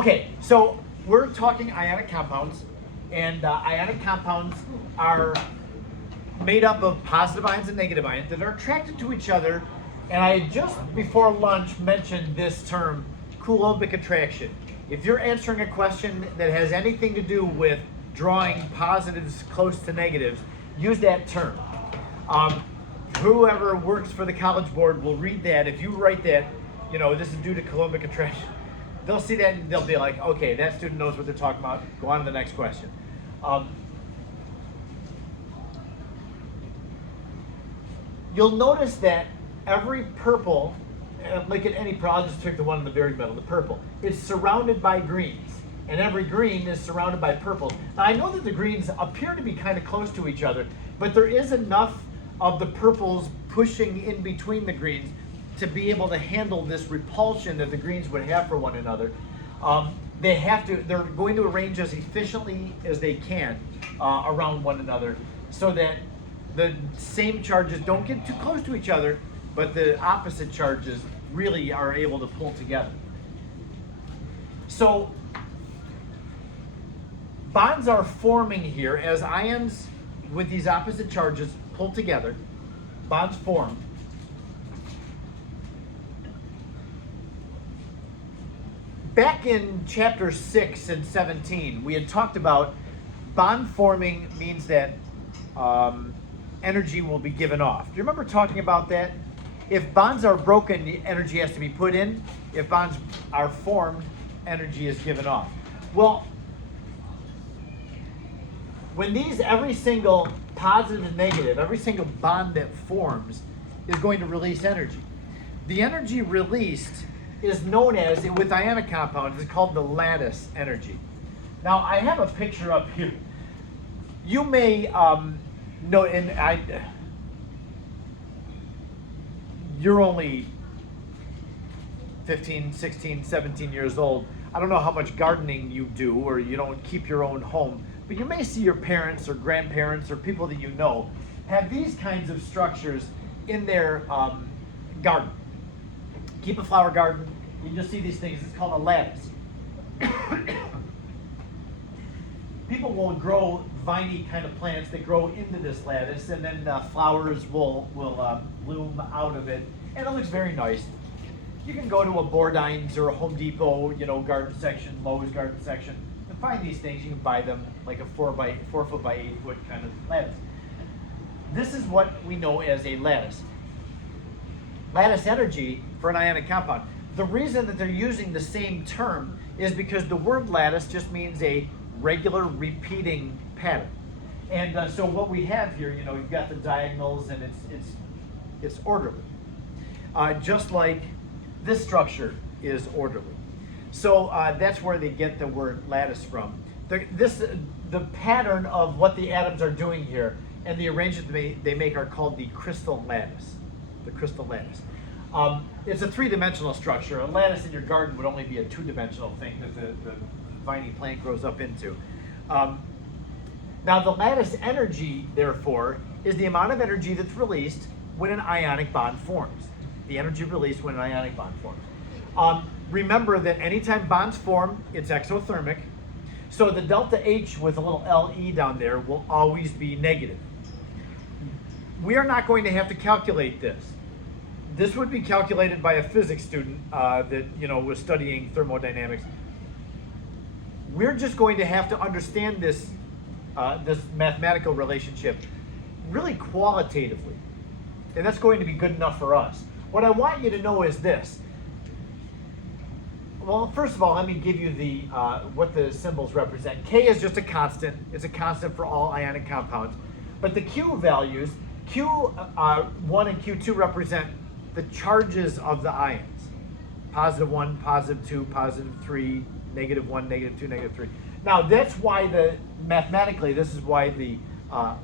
Okay, so we're talking ionic compounds, and ionic compounds are made up of positive ions and negative ions that are attracted to each other. And I just before lunch mentioned this term, Coulombic attraction. If you're answering a question that has anything to do with drawing positives close to negatives, use that term. Whoever works for the College Board will read that. If you write that, this is due to Coulombic attraction, they'll see that and they'll be like, okay, that student knows what they're talking about. Go on to the next question. You'll notice that every purple, like at any purple, I'll just pick the one in the very middle, the purple, it's surrounded by greens. And every green is surrounded by purples. Now I know that the greens appear to be kind of close to each other, but there is enough of the purples pushing in between the greens to be able to handle this repulsion that the greens would have for one another. They're going to arrange as efficiently as they can around one another so that the same charges don't get too close to each other, but the opposite charges really are able to pull together. So bonds are forming here as ions with these opposite charges pull together. Bonds form. Back in chapter 6 and 17, we had talked about bond forming means that energy will be given off. Do you remember talking about that? If bonds are broken, the energy has to be put in. If bonds are formed, energy is given off. Well, when every single positive and negative, every single bond that forms is going to release energy. The energy released is known as, with ionic compounds, it's called the lattice energy. Now, I have a picture up here. You may know, you're only 15, 16, 17 years old. I don't know how much gardening you do, or you don't keep your own home, but you may see your parents or grandparents or people that you know have these kinds of structures in their garden. Keep a flower garden, you just see these things. It's called a lattice. People will grow viney kind of plants that grow into this lattice, and then flowers will bloom out of it, and it looks very nice. You can go to a Bordines or a Home Depot, garden section, Lowe's garden section, and find these things. You can buy them like a 4 foot by 8 foot kind of lattice. This is what we know as a lattice. Lattice energy for an ionic compound. The reason that they're using the same term is because the word lattice just means a regular repeating pattern. And so what we have here, you've got the diagonals, and it's orderly. Just like this structure is orderly. So that's where they get the word lattice from. The pattern of what the atoms are doing here and the arrangement they make are called the crystal lattice. The crystal lattice. It's a three-dimensional structure. A lattice in your garden would only be a two-dimensional thing that the viney plant grows up into. Now the lattice energy, therefore, is the amount of energy that's released when an ionic bond forms. The energy released when an ionic bond forms. Remember that anytime bonds form, it's exothermic. So the delta H with a little LE down there will always be negative. We are not going to have to calculate this. This would be calculated by a physics student that was studying thermodynamics. We're just going to have to understand this mathematical relationship really qualitatively, and that's going to be good enough for us. What I want you to know is this. Well, first of all, let me give you what the symbols represent. K is just a constant. It's a constant for all ionic compounds. But the Q values, Q1 and Q2 represent the charges of the ions. Positive 1, positive 2, positive 3, negative 1, negative 2, negative 3. Now that's why mathematically, this is why the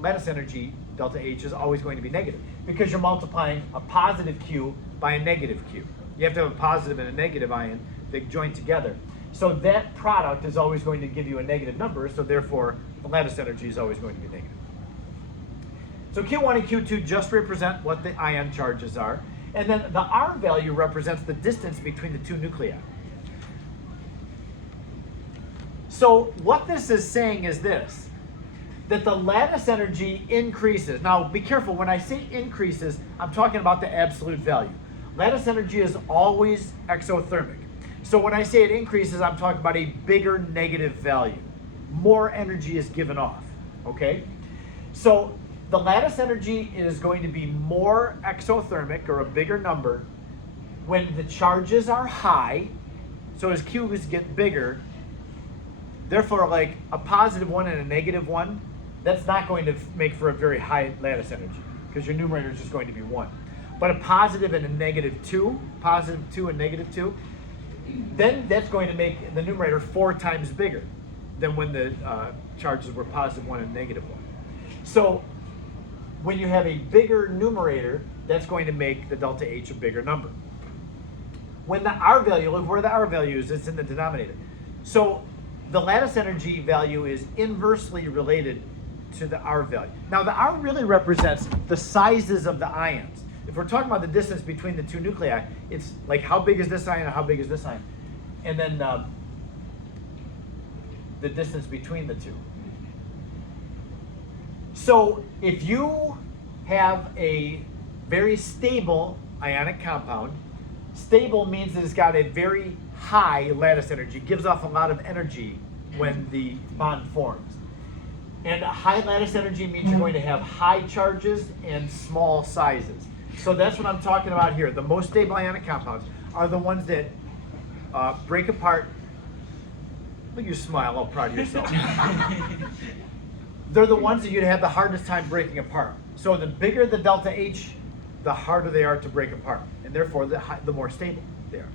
lattice energy, delta H, is always going to be negative. Because you're multiplying a positive Q by a negative Q. You have to have a positive and a negative ion that join together. So that product is always going to give you a negative number, so therefore the lattice energy is always going to be negative. So Q1 and Q2 just represent what the ion charges are. And then the R value represents the distance between the two nuclei. So what this is saying is this, that the lattice energy increases. Now be careful, when I say increases, I'm talking about the absolute value. Lattice energy is always exothermic. So when I say it increases, I'm talking about a bigger negative value. More energy is given off, okay? So the lattice energy is going to be more exothermic, or a bigger number, when the charges are high. So as Q's get bigger, therefore like a positive one and a negative one, that's not going to make for a very high lattice energy, because your numerator is just going to be 1. But a positive and a negative 2, positive 2 and negative 2, then that's going to make the numerator 4 times bigger than when the charges were positive 1 and negative 1. So when you have a bigger numerator, that's going to make the delta H a bigger number. When the R value, look where the R value is, it's in the denominator. So the lattice energy value is inversely related to the R value. Now the R really represents the sizes of the ions. If we're talking about the distance between the two nuclei, it's like how big is this ion and how big is this ion? And then the distance between the two. So if you have a very stable ionic compound, stable means that it's got a very high lattice energy, gives off a lot of energy when the bond forms. And a high lattice energy means you're going to have high charges and small sizes. So that's what I'm talking about here. The most stable ionic compounds are the ones that break apart. Look at you smile, all proud of yourself. They're the ones that you'd have the hardest time breaking apart. So the bigger the delta H, the harder they are to break apart, and therefore the more stable they are.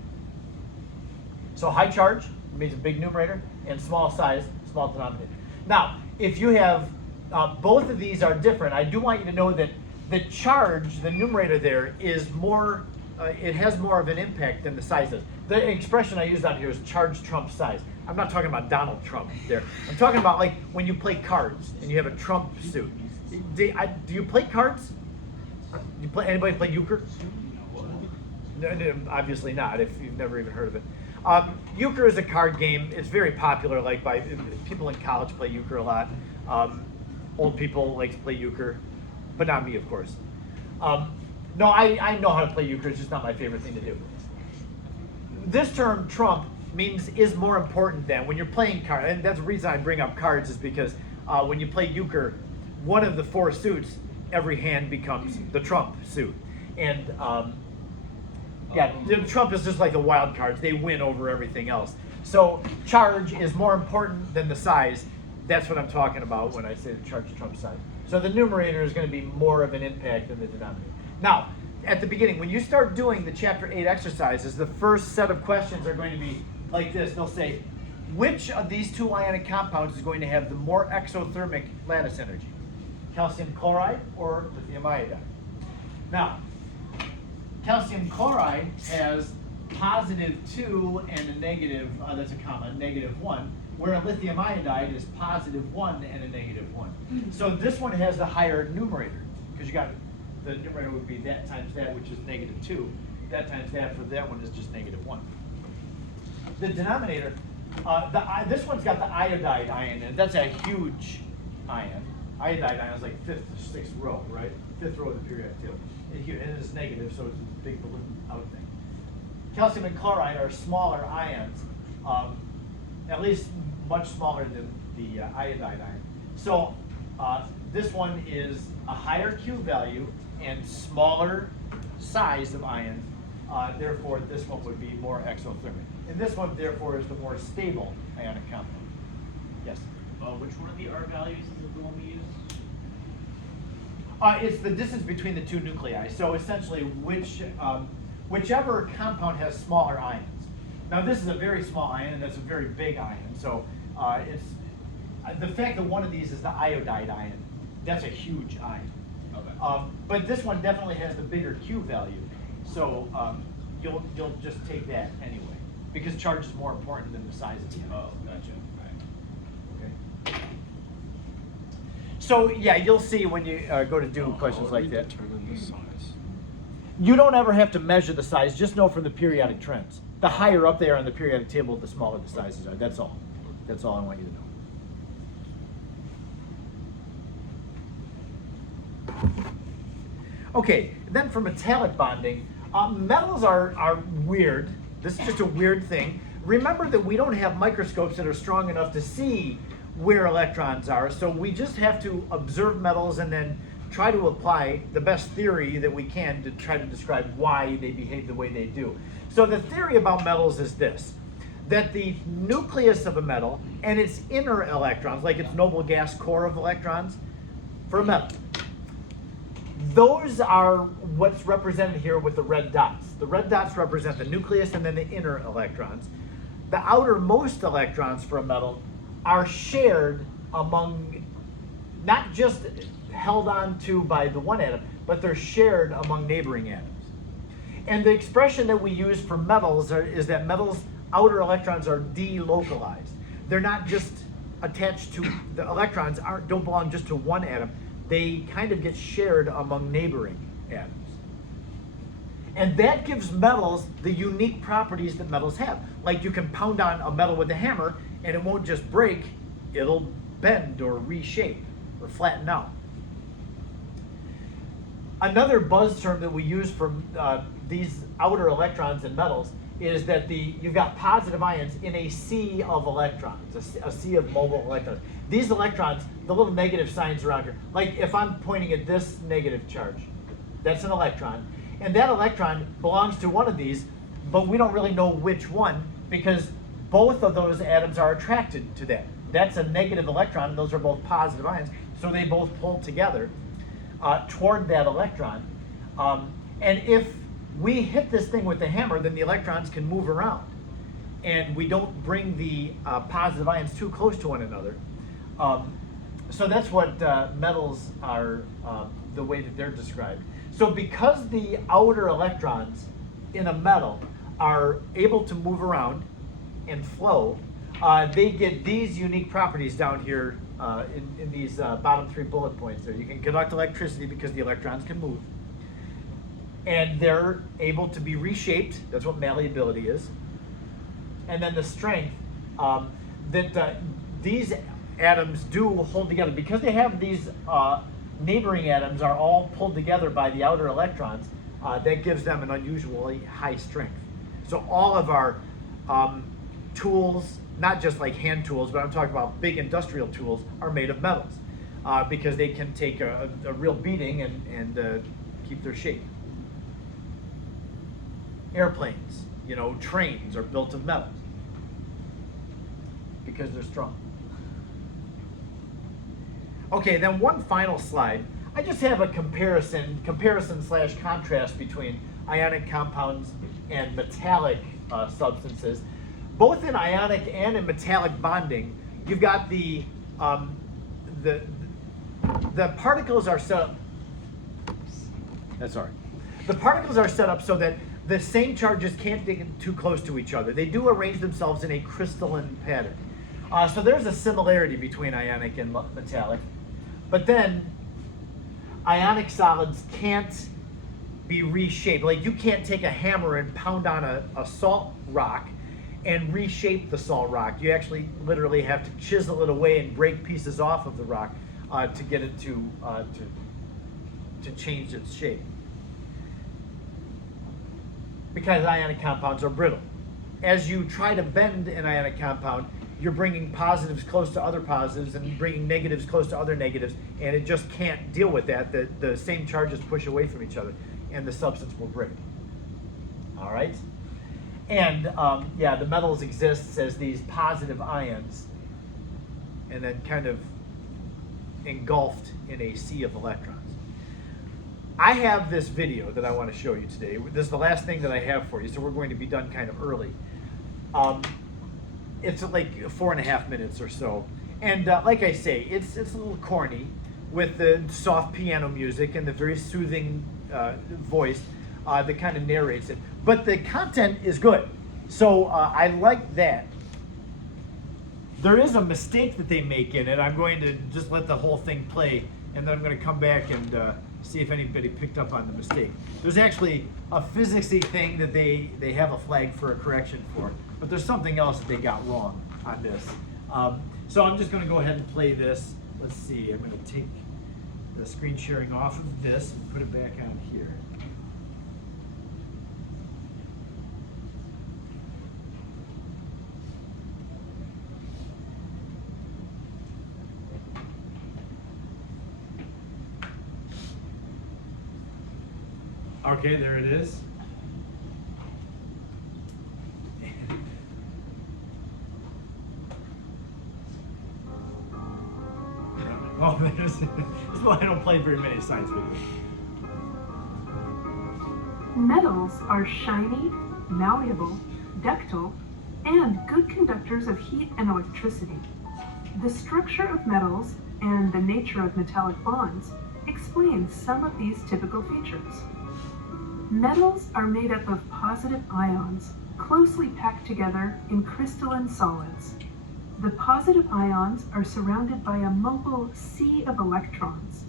So high charge means a big numerator, and small size, small denominator. Now, if you have both of these are different, I do want you to know that the charge, the numerator there, is more, it has more of an impact than the size does. The expression I used out here is charge trumps size. I'm not talking about Donald Trump there. I'm talking about like when you play cards and you have a trump suit. Do you play cards? Anybody play euchre? No, obviously not, if you've never even heard of it. Euchre is a card game. It's very popular. Like by people in college play euchre a lot. Old people like to play euchre, but not me, of course. No, I know how to play euchre. It's just not my favorite thing to do. This term trump means is more important than when you're playing cards, and that's the reason I bring up cards is because when you play euchre, one of the 4 suits, every hand becomes the trump suit, and yeah, the trump is just like the wild cards. They win over everything else. So charge is more important than the size. That's what I'm talking about when I say the charge trump size. So the numerator is going to be more of an impact than the denominator. Now, at the beginning, when you start doing the chapter 8 exercises, the first set of questions are going to be like this. They'll say, which of these 2 ionic compounds is going to have the more exothermic lattice energy? Calcium chloride or lithium iodide? Now, calcium chloride has positive 2 and a negative, that's a comma, negative 1, where a lithium iodide is positive 1 and a negative 1. So this one has the higher numerator, because you got the numerator would be that times that, which is negative 2. That times that for that one is just negative 1. The denominator, this one's got the iodide ion in it. That's a huge ion. Iodide ion is like 5th or 6th row, right? 5th row of the periodic table. And it's negative, so it's a big balloon out thing. Calcium and chloride are smaller ions, at least much smaller than the iodide ion. So this one is a higher Q value and smaller size of ions. Therefore, this one would be more exothermic. And this one, therefore, is the more stable ionic compound. Yes? Which one of the R values is the one we use? It's the distance between the 2 nuclei. So essentially, whichever compound has smaller ions. Now, this is a very small ion, and that's a very big ion. So it's the fact that one of these is the iodide ion. That's a huge ion. Okay. But this one definitely has the bigger Q value. So you'll just take that anyway, because charge is more important than the size of the ion. Oh, gotcha. Right. Okay. So yeah, you'll see when you go to do questions like that. Determine the size. You don't ever have to measure the size. Just know from the periodic trends. The higher up they are on the periodic table, the smaller the sizes are. That's all. That's all I want you to know. Okay, then for metallic bonding, metals are weird. This is just a weird thing. Remember that we don't have microscopes that are strong enough to see where electrons are, so we just have to observe metals and then try to apply the best theory that we can to try to describe why they behave the way they do. So the theory about metals is this, that the nucleus of a metal and its inner electrons, like its noble gas core of electrons, for a metal, those are what's represented here with the red dots. The red dots represent the nucleus and then the inner electrons. The outermost electrons for a metal are shared among, not just held on to by the one atom, but they're shared among neighboring atoms. And the expression that we use for metals is that metals' outer electrons are delocalized. They're not just attached to, the electrons don't belong just to one atom. They kind of get shared among neighboring atoms. And that gives metals the unique properties that metals have. Like you can pound on a metal with a hammer and it won't just break, it'll bend or reshape or flatten out. Another buzz term that we use for these outer electrons in metals is that you've got positive ions in a sea of electrons, a sea of mobile electrons. These electrons, the little negative signs around here, like if I'm pointing at this negative charge, that's an electron. And that electron belongs to one of these, but we don't really know which one because both of those atoms are attracted to that. That's a negative electron, and those are both positive ions, so they both pull together toward that electron. And if we hit this thing with the hammer, then the electrons can move around. And we don't bring the positive ions too close to one another. So that's what metals are, the way that they're described. So because the outer electrons in a metal are able to move around and flow, they get these unique properties down here in these bottom three bullet points there. You can conduct electricity because the electrons can move. And they're able to be reshaped. That's what malleability is. And then the strength that these atoms do hold together. Because they have these neighboring atoms are all pulled together by the outer electrons, that gives them an unusually high strength. So all of our tools, not just like hand tools, but I'm talking about big industrial tools, are made of metals because they can take a real beating and keep their shape. Airplanes, trains are built of metals because they're strong. Okay, then one final slide. I just have a comparison slash contrast between ionic compounds and metallic substances. Both in ionic and in metallic bonding, you've got the particles are set up. That's all right. The particles are set up so that the same charges can't get too close to each other. They do arrange themselves in a crystalline pattern. So there's a similarity between ionic and metallic. But then, ionic solids can't be reshaped. Like you can't take a hammer and pound on a salt rock and reshape the salt rock. You actually literally have to chisel it away and break pieces off of the rock to get it to change its shape. Because ionic compounds are brittle. As you try to bend an ionic compound, you're bringing positives close to other positives and bringing negatives close to other negatives, and it just can't deal with that. The same charges push away from each other, and the substance will break. All right? And the metals exist as these positive ions, and then kind of engulfed in a sea of electrons. I have this video that I want to show you today. This is the last thing that I have for you, so we're going to be done kind of early. It's like 4.5 minutes or so. And like I say, it's a little corny with the soft piano music and the very soothing voice that kind of narrates it. But the content is good. So I like that. There is a mistake that they make in it. I'm going to just let the whole thing play, and then I'm going to come back and see if anybody picked up on the mistake. There's actually a physicsy thing that they have a flag for a correction for, but there's something else that they got wrong on this. So I'm just going to go ahead and play this. Let's see, I'm going to take the screen sharing off of this and put it back on here. Okay, there it is. Oh, this is why I don't play very many science videos. Metals are shiny, malleable, ductile, and good conductors of heat and electricity. The structure of metals and the nature of metallic bonds explain some of these typical features. Metals are made up of positive ions closely packed together in crystalline solids. The positive ions are surrounded by a mobile sea of electrons.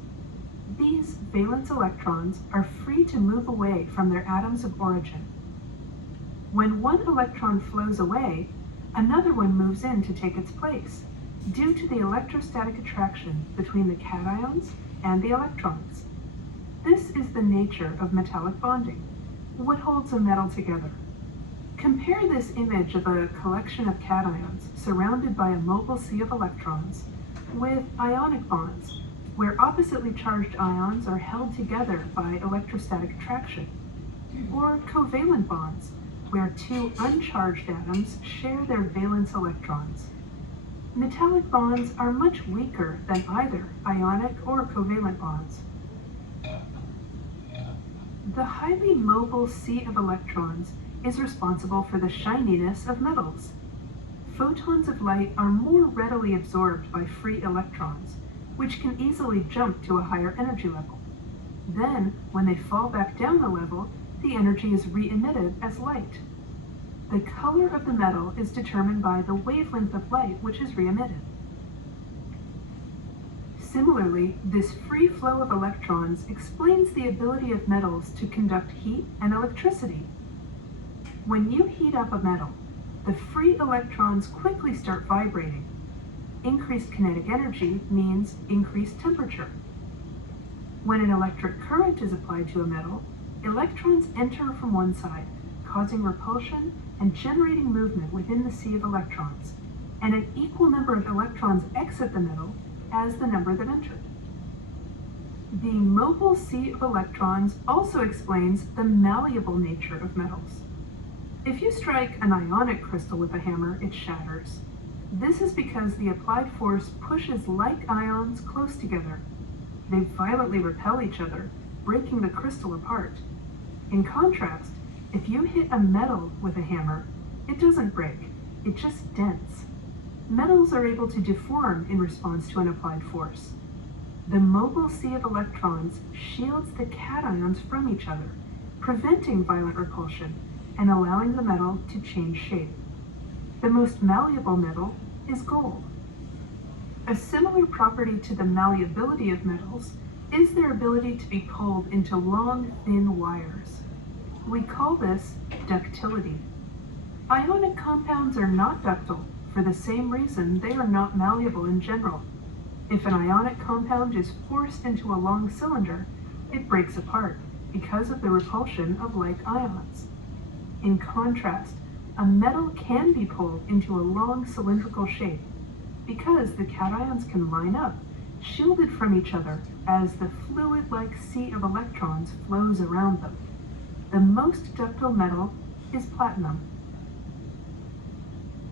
These valence electrons are free to move away from their atoms of origin. When one electron flows away, another one moves in to take its place, due to the electrostatic attraction between the cations and the electrons. This is the nature of metallic bonding, what holds a metal together. Compare this image of a collection of cations surrounded by a mobile sea of electrons with ionic bonds, where oppositely charged ions are held together by electrostatic attraction, or covalent bonds, where two uncharged atoms share their valence electrons. Metallic bonds are much weaker than either ionic or covalent bonds. The highly mobile sea of electrons is responsible for the shininess of metals. Photons of light are more readily absorbed by free electrons, which can easily jump to a higher energy level. Then, when they fall back down a level, the energy is re-emitted as light. The color of the metal is determined by the wavelength of light which is re-emitted. Similarly, this free flow of electrons explains the ability of metals to conduct heat and electricity. When you heat up a metal, the free electrons quickly start vibrating. Increased kinetic energy means increased temperature. When an electric current is applied to a metal, electrons enter from one side, causing repulsion and generating movement within the sea of electrons, and an equal number of electrons exit the metal as the number that entered. The mobile sea of electrons also explains the malleable nature of metals. If you strike an ionic crystal with a hammer, it shatters. This is because the applied force pushes like ions close together. They violently repel each other, breaking the crystal apart. In contrast, if you hit a metal with a hammer, it doesn't break, it just dents. Metals are able to deform in response to an applied force. The mobile sea of electrons shields the cations from each other, preventing violent repulsion and allowing the metal to change shape. The most malleable metal is gold. A similar property to the malleability of metals is their ability to be pulled into long, thin wires. We call this ductility. Ionic compounds are not ductile for the same reason they are not malleable in general. If an ionic compound is forced into a long cylinder, it breaks apart because of the repulsion of like ions. In contrast, a metal can be pulled into a long cylindrical shape because the cations can line up, shielded from each other as the fluid-like sea of electrons flows around them. The most ductile metal is platinum.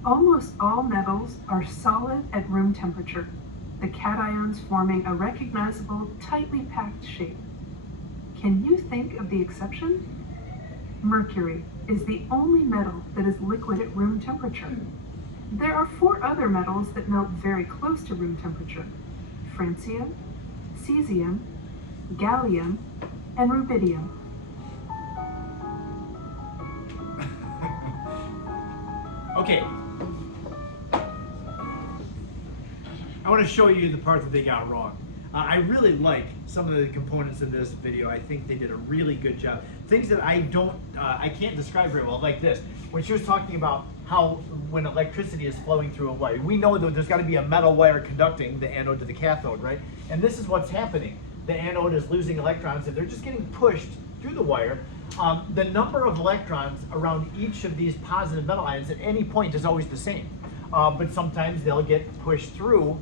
Almost all metals are solid at room temperature, the cations forming a recognizable, tightly packed shape. Can you think of the exception? Mercury is the only metal that is liquid at room temperature. There are 4 other metals that melt very close to room temperature: francium, cesium, gallium, and rubidium. Okay. I want to show you the part that they got wrong. I really like some of the components in this video. I think they did a really good job. Things that I can't describe very well, like this. When she was talking about how when electricity is flowing through a wire. We know that there's got to be a metal wire conducting the anode to the cathode, right? And this is what's happening. The anode is losing electrons, and they're just getting pushed through the wire. The number of electrons around each of these positive metal ions at any point is always the same. But sometimes they'll get pushed through,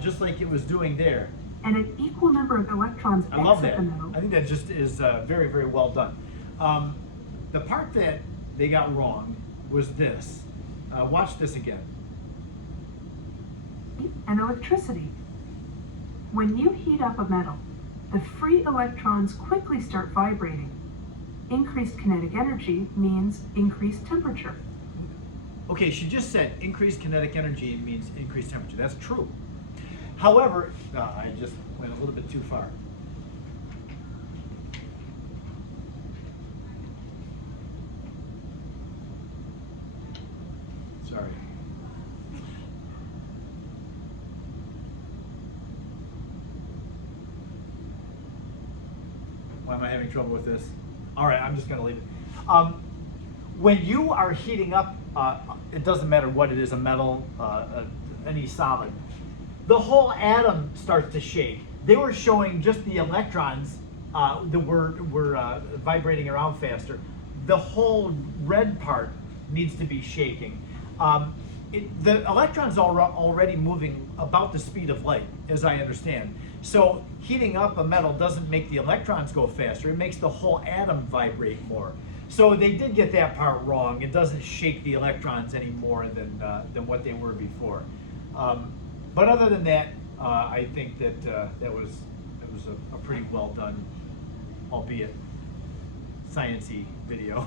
just like it was doing there. And an equal number of electrons I love exit that. the metal. I think that just is very, very well done. The part that they got wrong was this. Watch this again. And electricity. When you heat up a metal, the free electrons quickly start vibrating. Increased kinetic energy means increased temperature. Okay, she just said increased kinetic energy means increased temperature. That's true. However, I just went a little bit too far. Sorry. Why am I having trouble with this? All right, I'm just going to leave it. When you are heating up, it doesn't matter what it is, a metal, any solid, the whole atom starts to shake. They were showing just the electrons that were vibrating around faster. The whole red part needs to be shaking. The electrons are already moving about the speed of light, as I understand. So heating up a metal doesn't make the electrons go faster, it makes the whole atom vibrate more. So they did get that part wrong. It doesn't shake the electrons any more than what they were before. But other than that, I think that that was a pretty well done, albeit sciencey video.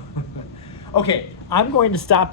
Okay, I'm going to stop